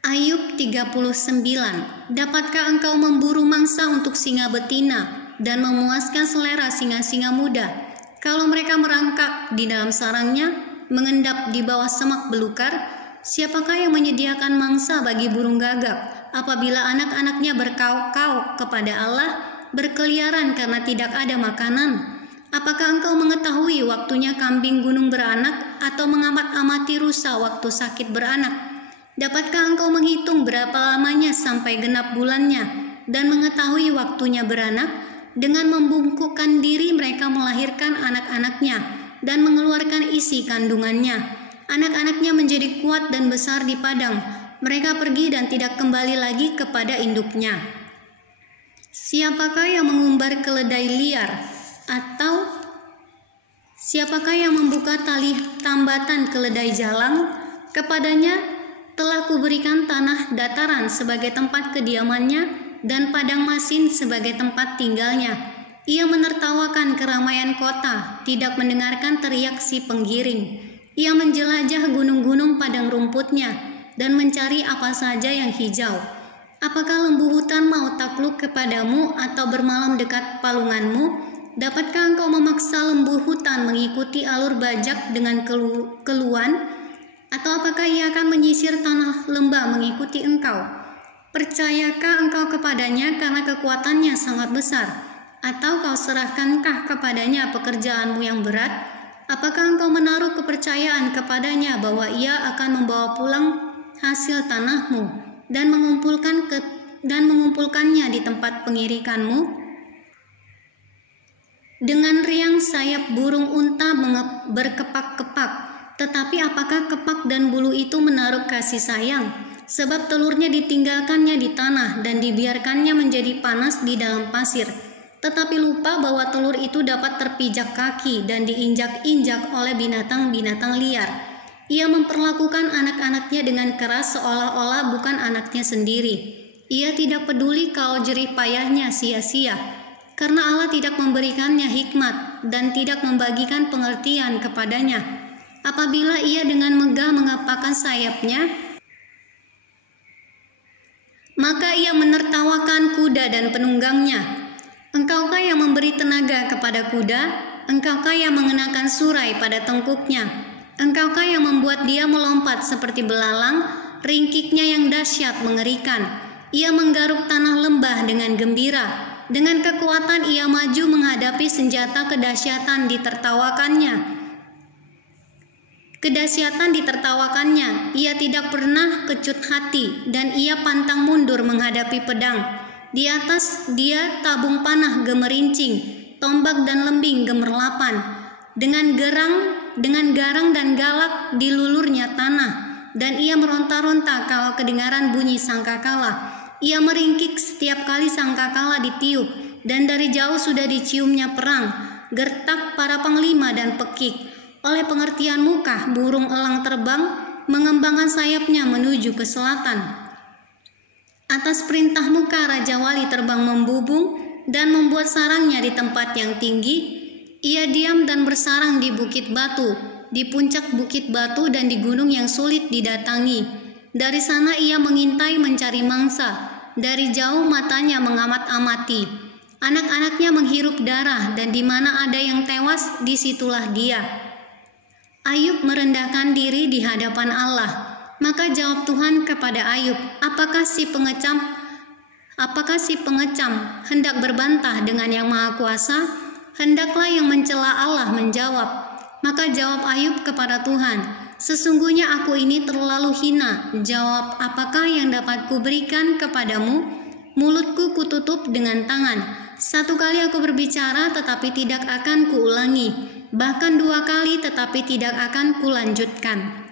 Ayub 39. Dapatkah engkau memburu mangsa untuk singa betina dan memuaskan selera singa-singa muda? Kalau mereka merangkak di dalam sarangnya, mengendap di bawah semak belukar, siapakah yang menyediakan mangsa bagi burung gagak apabila anak-anaknya berkauk-kauk kepada Allah, berkeliaran karena tidak ada makanan? Apakah engkau mengetahui waktunya kambing gunung beranak atau mengamat-amati rusa waktu sakit beranak? Dapatkah engkau menghitung berapa lamanya sampai genap bulannya dan mengetahui waktunya beranak? Dengan membungkukkan diri mereka melahirkan anak-anaknya dan mengeluarkan isi kandungannya. Anak-anaknya menjadi kuat dan besar di padang. Mereka pergi dan tidak kembali lagi kepada induknya. Siapakah yang mengumbar keledai liar? Atau siapakah yang membuka tali tambatan keledai jalang? Kepadanya telah kuberikan tanah dataran sebagai tempat kediamannya dan padang masin sebagai tempat tinggalnya. Ia menertawakan keramaian kota, tidak mendengarkan teriak si penggiring. Ia menjelajah gunung-gunung padang rumputnya dan mencari apa saja yang hijau. Apakah lembu hutan mau takluk kepadamu atau bermalam dekat palunganmu? Dapatkah engkau memaksa lembu hutan mengikuti alur bajak dengan keluhan? Atau apakah ia akan menyisir tanah lembah mengikuti engkau? Percayakah engkau kepadanya karena kekuatannya sangat besar? Atau kau serahkankah kepadanya pekerjaanmu yang berat? Apakah engkau menaruh kepercayaan kepadanya bahwa ia akan membawa pulang hasil tanahmu dan mengumpulkannya di tempat pengirikanmu? Dengan riang sayap burung unta berkepak-kepak. Tetapi apakah kepak dan bulu itu menaruh kasih sayang? Sebab telurnya ditinggalkannya di tanah dan dibiarkannya menjadi panas di dalam pasir. Tetapi lupa bahwa telur itu dapat terpijak kaki dan diinjak-injak oleh binatang-binatang liar. Ia memperlakukan anak-anaknya dengan keras seolah-olah bukan anaknya sendiri. Ia tidak peduli kalau jerih payahnya sia-sia, karena Allah tidak memberikannya hikmat dan tidak membagikan pengertian kepadanya. Apabila ia dengan megah mengepakkan sayapnya, maka ia menertawakan kuda dan penunggangnya. Engkaukah yang memberi tenaga kepada kuda? Engkaukah yang mengenakan surai pada tengkuknya? Engkaukah yang membuat dia melompat seperti belalang? Ringkiknya yang dahsyat mengerikan. Ia menggaruk tanah lembah dengan gembira. Dengan kekuatan ia maju menghadapi senjata kedahsyatan ditertawakannya, ia tidak pernah kecut hati, dan ia pantang mundur menghadapi pedang. Di atas dia tabung panah gemerincing, tombak dan lembing gemerlapan. Dengan garang dan galak dilulurnya tanah, dan ia meronta-ronta kalau kedengaran bunyi sangkakala. Ia meringkik setiap kali sangkakala ditiup, dan dari jauh sudah diciumnya perang, gertak para panglima dan pekik. Oleh pengertian muka, burung elang terbang, mengembangkan sayapnya menuju ke selatan. Atas perintah muka, Raja Wali terbang membubung dan membuat sarangnya di tempat yang tinggi. Ia diam dan bersarang di bukit batu, di puncak bukit batu dan di gunung yang sulit didatangi. Dari sana ia mengintai mencari mangsa. Dari jauh matanya mengamat-amati. Anak-anaknya menghirup darah, dan di mana ada yang tewas, disitulah dia. Ayub merendahkan diri di hadapan Allah. Maka jawab Tuhan kepada Ayub, apakah si pengecam hendak berbantah dengan yang Maha Kuasa? Hendaklah yang mencela Allah menjawab. Maka jawab Ayub kepada Tuhan, sesungguhnya aku ini terlalu hina. Jawab, apakah yang dapat kuberikan kepadamu? Mulutku kututup dengan tangan. Satu kali aku berbicara tetapi tidak akan kuulangi. Bahkan 2 kali tetapi tidak akan kulanjutkan.